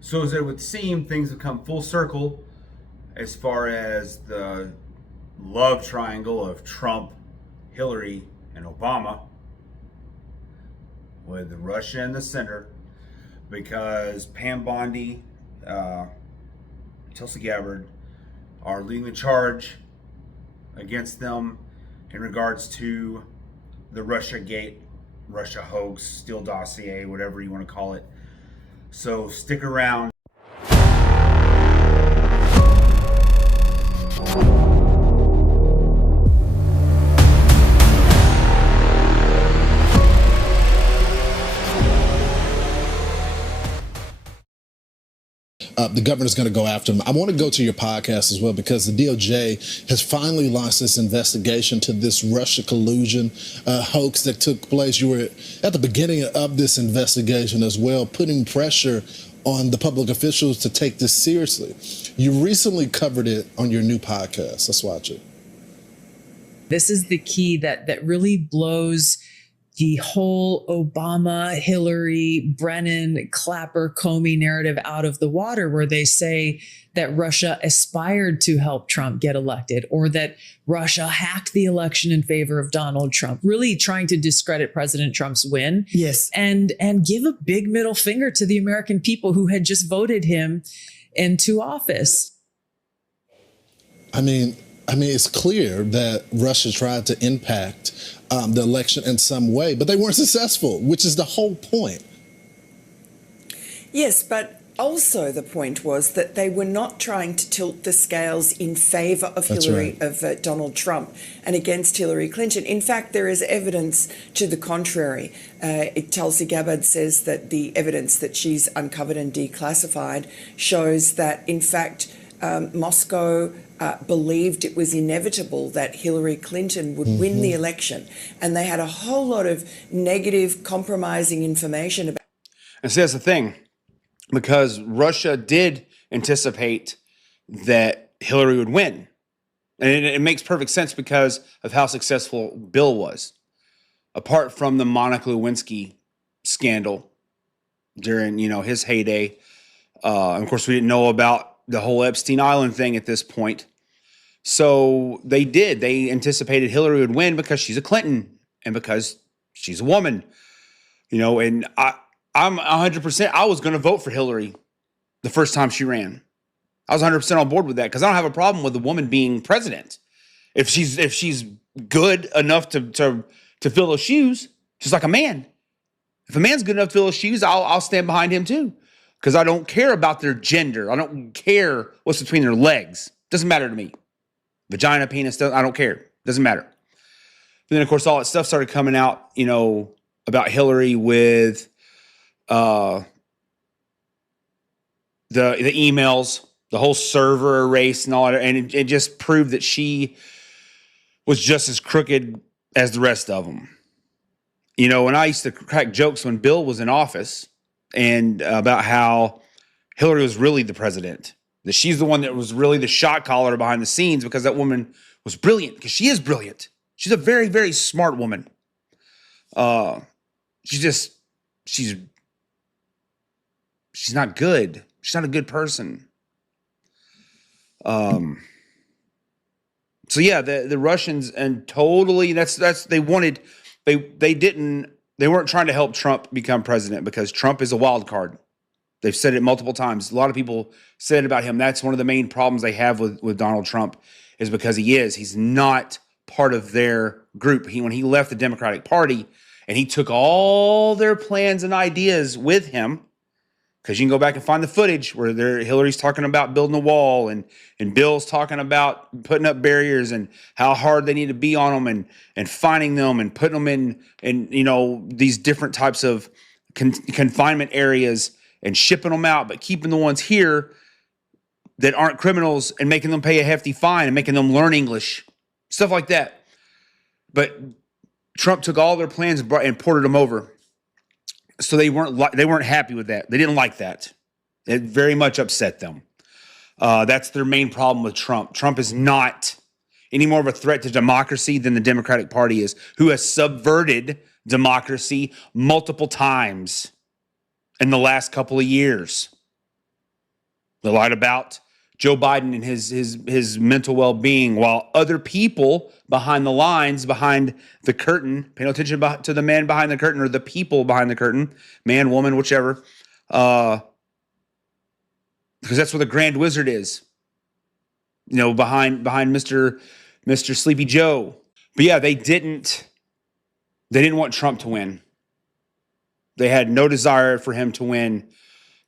So as it would seem, things have come full circle as far as the love triangle of Trump, Hillary, and Obama, with Russia in the center, because Pam Bondi, Tulsi Gabbard are leading the charge against them in regards to the Russia Gate, Russia hoax, Steele dossier, whatever you want to call it. So stick around. The governor's going to go after him. I want to go to your podcast as well, because the DOJ has finally launched this investigation to this Russia collusion hoax that took place. You were at the beginning of this investigation as well, putting pressure on the public officials to take this seriously. You recently covered it on your new podcast. Let's watch it. This is the key that really blows the whole Obama, Hillary, Brennan, Clapper, Comey narrative out of the water, where they say that Russia aspired to help Trump get elected, or that Russia hacked the election in favor of Donald Trump, really trying to discredit President Trump's win. Yes. And give a big middle finger to the American people who had just voted him into office. I mean, it's clear that Russia tried to impact the election in some way, but they weren't successful, which is the whole point. Yes, but also the point was that they were not trying to tilt the scales in favor of Donald Trump and against Hillary Clinton. In fact, there is evidence to the contrary. Tulsi Gabbard says that the evidence that she's uncovered and declassified shows that, in fact, Moscow believed it was inevitable that Hillary Clinton would win the election. And they had a whole lot of negative, compromising information about. And so that's the thing, because Russia did anticipate that Hillary would win. And it makes perfect sense because of how successful Bill was. Apart from the Monica Lewinsky scandal during, his heyday. And of course, we didn't know about the whole Epstein Island thing at this point. So they anticipated Hillary would win because she's a Clinton and because she's a woman, and I'm 100%, I was going to vote for Hillary the first time she ran. I was 100% on board with that because I don't have a problem with a woman being president. If she's good enough to fill those shoes, just like a man. If a man's good enough to fill those shoes, I'll stand behind him too. Because I don't care about their gender. I don't care what's between their legs. Doesn't matter to me. Vagina, penis, I don't care. Doesn't matter. But then, of course, all that stuff started coming out, about Hillary with the emails, the whole server race and all that. And it just proved that she was just as crooked as the rest of them. And I used to crack jokes when Bill was in office and about how Hillary was really the president, that she's the one that was really the shot caller behind the scenes, because that woman was brilliant, because she is brilliant. She's a very, very smart woman. She's not good. She's not a good person. So yeah, the Russians, and totally they weren't trying to help Trump become president, because Trump is a wild card. They've said it multiple times. A lot of people said about him. That's one of the main problems they have with Donald Trump, is because he's not part of their group. When he left the Democratic Party and he took all their plans and ideas with him, because you can go back and find the footage where Hillary's talking about building a wall and Bill's talking about putting up barriers and how hard they need to be on them and finding them and putting them in these different types of confinement areas and shipping them out, but keeping the ones here that aren't criminals and making them pay a hefty fine and making them learn English, stuff like that. But Trump took all their plans and ported them over. So they weren't happy with that. They didn't like that. It very much upset them. That's their main problem with Trump. Trump is not any more of a threat to democracy than the Democratic Party is, who has subverted democracy multiple times in the last couple of years. They lied about Joe Biden and his mental well-being, while other people behind the lines, behind the curtain, paying attention to the man behind the curtain, or the people behind the curtain, man, woman, whichever, because that's where the Grand Wizard is. Behind Mr. Sleepy Joe. But yeah, they didn't want Trump to win. They had no desire for him to win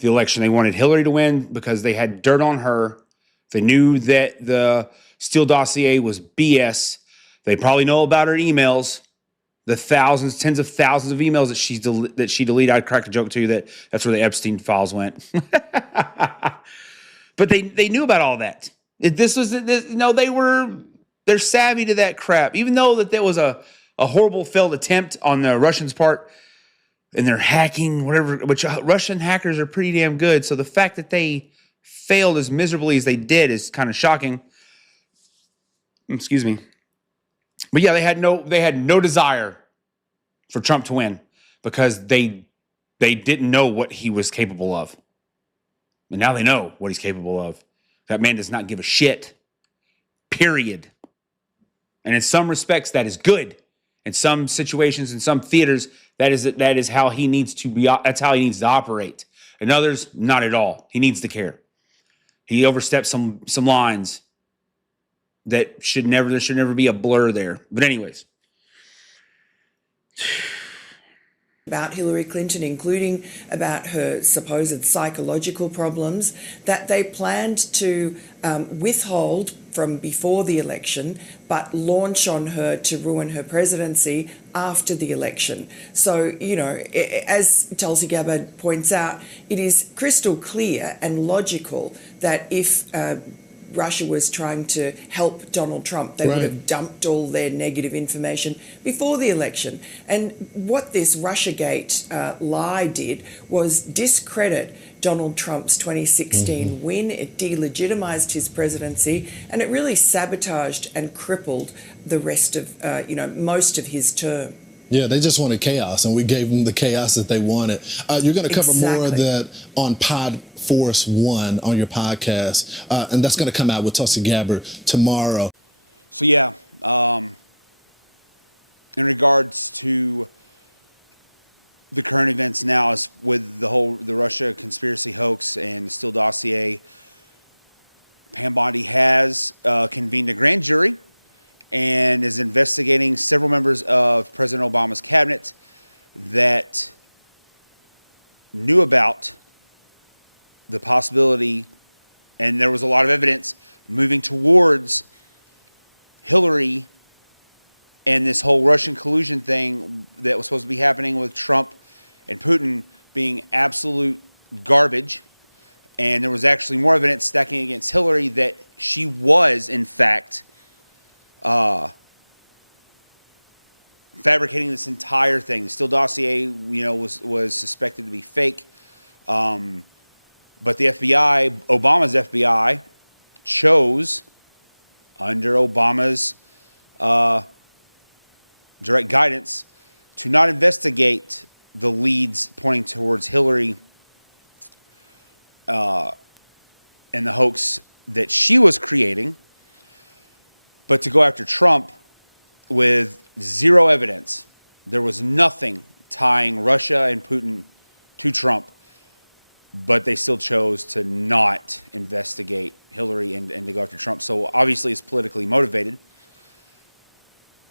the election. They wanted Hillary to win because they had dirt on her. They knew that the Steele dossier was BS. They probably know about her emails, the tens of thousands of emails that she deleted. I cracked a joke too that that's where the Epstein files went. But they knew about all that. They're savvy to that crap. Even though that there was a horrible failed attempt on the Russians' part, and they're hacking, whatever, which Russian hackers are pretty damn good. So the fact that they failed as miserably as they did is kind of shocking. Excuse me. But yeah, they had no desire for Trump to win because they didn't know what he was capable of. And now they know what he's capable of. That man does not give a shit. Period. And in some respects, that is good. In some situations, in some theaters, that is how he needs to be. That's how he needs to operate. In others, not at all. He needs to care. He oversteps some lines that there should never be a blur there. But anyways, about Hillary Clinton, including about her supposed psychological problems, that they planned to withhold from before the election, but launch on her to ruin her presidency after the election. So, as Tulsi Gabbard points out, it is crystal clear and logical that if Russia was trying to help Donald Trump, they would have dumped all their negative information before the election. And what this Russiagate lie did was discredit Donald Trump's 2016 win. It delegitimized his presidency, and it really sabotaged and crippled the rest of, most of his term. Yeah, they just wanted chaos, and we gave them the chaos that they wanted. You're going to cover more of that on Pod Force 1 on your podcast, and that's going to come out with Tulsi Gabbard tomorrow. So yeah, in regards to the current events now, is with the Russia conspiracy hoax and the Steele dossier, Pam Bondi has convened a grand jury and is investigating several members of President Obama's cabinet that knew about the possibility, and there was a lot of evidence moving towards Hillary and this whole Russian collusion thing that was supposed to be happening with Trump and Putin being absolute garbage. And there was actually more evidence stacking against Hillary that she was, in fact, fabricating this entire thing. The Steele dossier, was suspected to be fake. But the FBI, Obama's FBI, chose, under Obama's direct guidance, to not investigate the leads pointing towards Hillary and the hoax that she was creating, but to go after Trump with zero evidence. There was nothing tying Russia and Putin to Trump, but they still chose to not investigate Hillary and to go after Trump. So obviously it's politically motivated.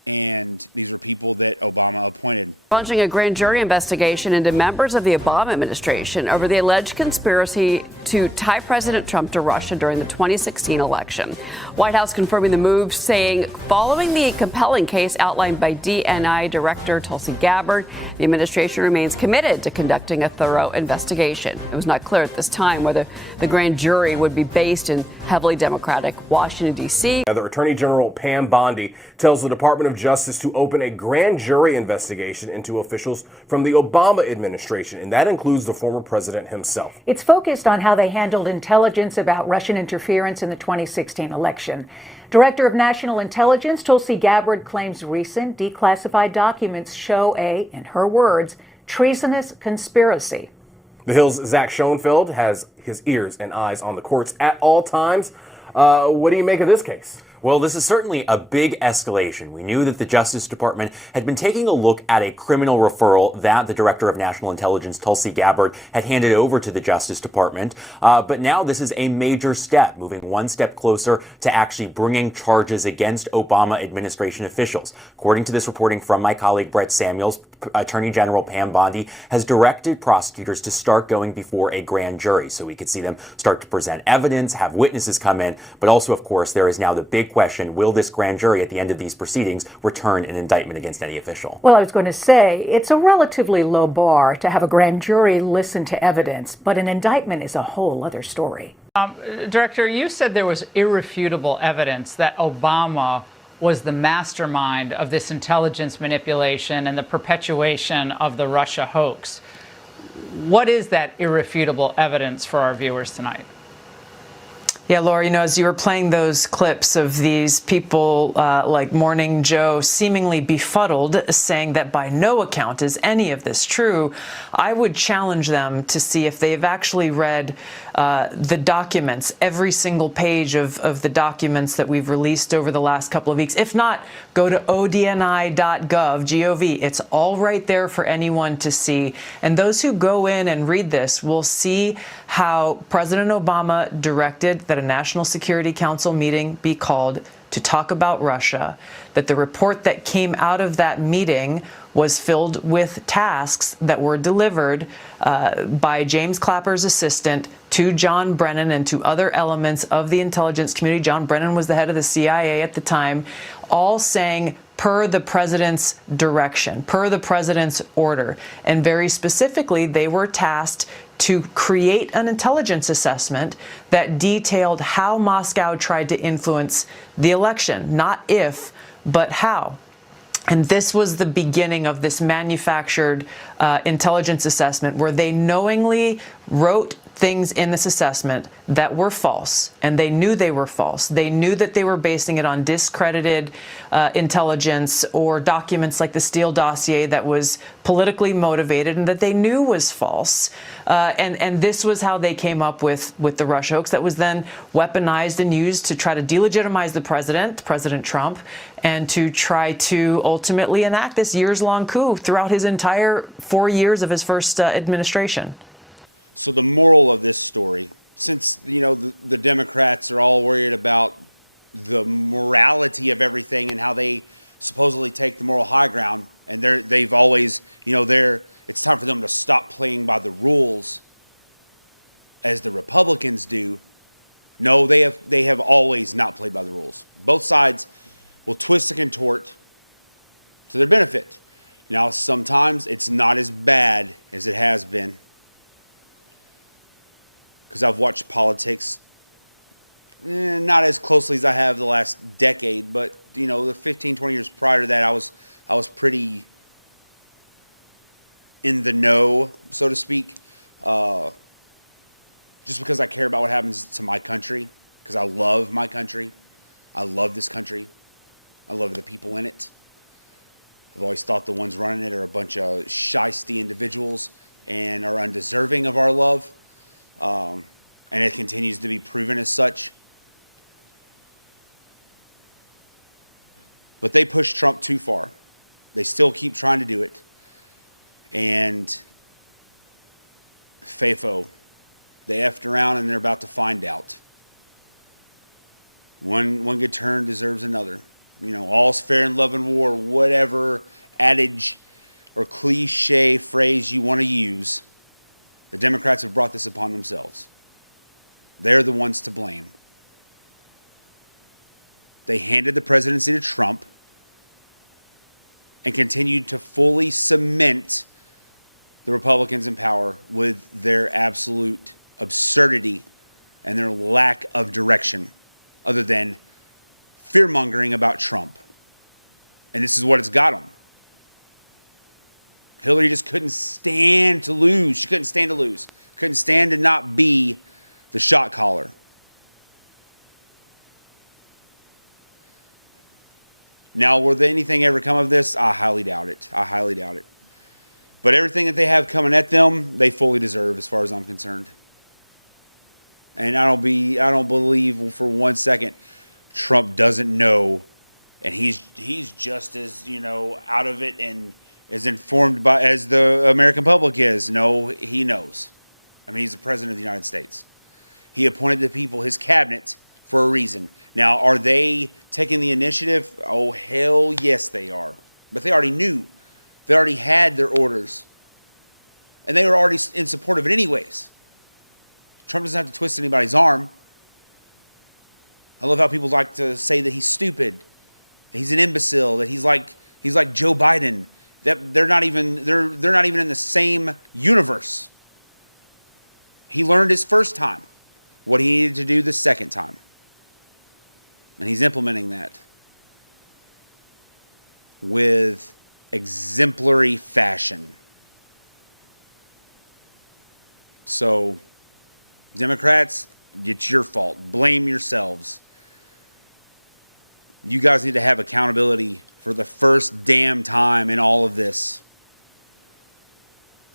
And these are people that Obama appointed. Launching a grand jury investigation into members of the Obama administration over the alleged conspiracy to tie President Trump to Russia during the 2016 election. White House confirming the move, saying following the compelling case outlined by DNI Director Tulsi Gabbard, the administration remains committed to conducting a thorough investigation. It was not clear at this time whether the grand jury would be based in heavily Democratic Washington, D.C. Attorney General Pam Bondi tells the Department of Justice to open a grand jury investigation into officials from the Obama administration, and that includes the former president himself. It's focused on how they handled intelligence about Russian interference in the 2016 election. Director of National Intelligence Tulsi Gabbard claims recent declassified documents show a, in her words, treasonous conspiracy. The Hill's Zach Schoenfeld has his ears and eyes on the courts at all times. What do you make of this case? Well, this is certainly a big escalation. We knew that the Justice Department had been taking a look at a criminal referral that the Director of National Intelligence, Tulsi Gabbard, had handed over to the Justice Department. But now this is a major step, moving one step closer to actually bringing charges against Obama administration officials. According to this reporting from my colleague Brett Samuels, Attorney General Pam Bondi has directed prosecutors to start going before a grand jury so we could see them start to present evidence, have witnesses come in. But also, of course, there is now the big question, will this grand jury at the end of these proceedings return an indictment against any official? Well, I was going to say, it's a relatively low bar to have a grand jury listen to evidence, but an indictment is a whole other story. Director, you said there was irrefutable evidence that Obama was the mastermind of this intelligence manipulation and the perpetuation of the Russia hoax. What is that irrefutable evidence for our viewers tonight? Yeah, Laura, as you were playing those clips of these people like Morning Joe seemingly befuddled, saying that by no account is any of this true, I would challenge them to see if they've actually read the documents, every single page of the documents that we've released over the last couple of weeks. If not, go to odni.gov, G-O-V. It's all right there for anyone to see. And those who go in and read this will see how President Obama directed that a National Security Council meeting be called to talk about Russia, that the report that came out of that meeting was filled with tasks that were delivered by James Clapper's assistant to John Brennan and to other elements of the intelligence community. John Brennan was the head of the CIA at the time, all saying per the president's direction, per the president's order. And very specifically, they were tasked to create an intelligence assessment that detailed how Moscow tried to influence the election, not if, but how. And this was the beginning of this manufactured intelligence assessment where they knowingly wrote things in this assessment that were false, and they knew they were false. They knew that they were basing it on discredited intelligence or documents like the Steele dossier that was politically motivated and that they knew was false. And this was how they came up with the Russia hoax that was then weaponized and used to try to delegitimize the president, President Trump, and to try to ultimately enact this years-long coup throughout his entire 4 years of his first administration. So the moral of this story, since the Democrats are all worried about the morality of everything and how they supposedly take the moral high ground, and they've always, it's time for them to stop playing by the rules as the Republicans do. No, they have always not played by the rules. Both sides will twist and contort to their benefit. Now, sometimes it's not as bad as it has been, because I've watched politics not as closely as I have the last decade, but the 15, 20 years prior to that, I was pretty in the know, so to speak, just because I care about what happens to my country, because I love my country. I love this country. I love the people in it. I've always thought the ones running it are a bunch of shisty individuals and are undeserving of our love. And it continues to be proven as such. But they pushed Trump too far. They still keep trying to do it. And FAFO, they effed around and they're about to find out. One good turn deserves another. All's fair in love and war, whatever adage or cliche phrase you want to use. The Democrats have brought this upon themselves. They're the ones to blame. They handed the presidency to Trump and continued to fully cement the Republicans in power with their absolute absurdity and their lack of direction other than fear-mongering about Trump. And this is what it's got them. Hillary just couldn't stand to lose. She couldn't stand to lose. Couldn't stand to not be the shot caller. Now, will anything ever come of this? I highly doubt it. I highly doubt it. But everything that they have coming at them, they fully deserve, as far as I'm concerned. And I don't believe for one second Trump doesn't know, and he's just as, out of it and as informed as the American public is. No, he knows. I mean, he's the president of the United States. He appointed the people, his cabinet, for a reason. Now, are they taking the initiative? Oh, hell yes, they are. But they already knew. They already had their orders. And they were already in support of it anyways. Trump doesn't have to twist anybody's arm. I love how people like to say that he's stupid, that he's an imbecile, that he's like Joe Biden. That they're not even in the same universe. He learned his first time what he needed to do the second time. And he's implementing that with exemplary fashion. So, Democrats, it's your fault. Blame yourselves. You guys need to have accountability for the first damn time in all of this.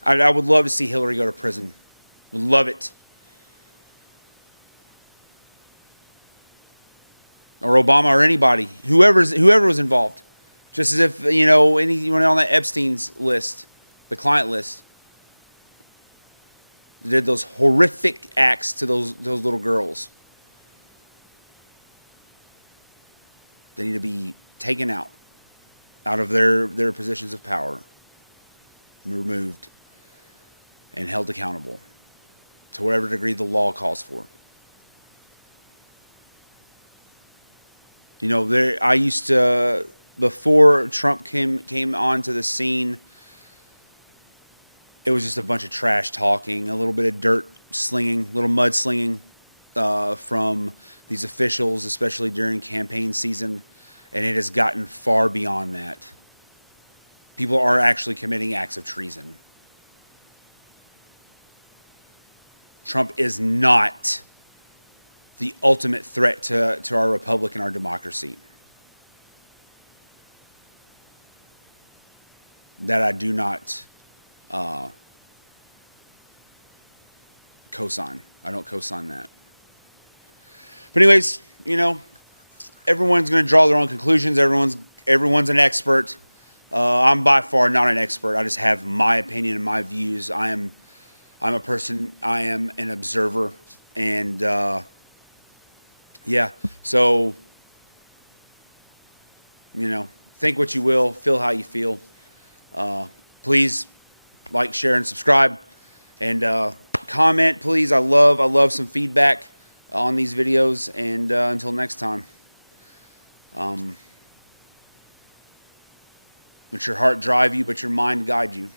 I would love to see Hillary go to prison. Would love it. Or Obama or anybody. Whoever was involved. Just as if, anyone on that Epstein's list, the client list, did those horrific acts to those little girls. They need to be taken out of their positions of power, removed, and held accountable to whatever degree the law calls for. I used to, before Trump came onto the scene, it was just a bunch of trash talking, a little bit of dirt slinging, little mud slinging from these officials, especially during campaign season. And it has gotten far beyond that. People are actually committing acts of treason. Trump is not the ultimate threat to our republic and our democracy. That I do not co-sign. I don't co-sign that. But anyways, everyone's going to draw their own conclusions. Everyone's an expert. I'm by far not an expert. I just have my opinion and my views. I'm a person. I am an observer, and yeah. So think what you will, feel how you feel. Please like, share, and subscribe, and comment, please. I love some feedback on these videos, and until next time, let your heart drive you, but your mind guide you.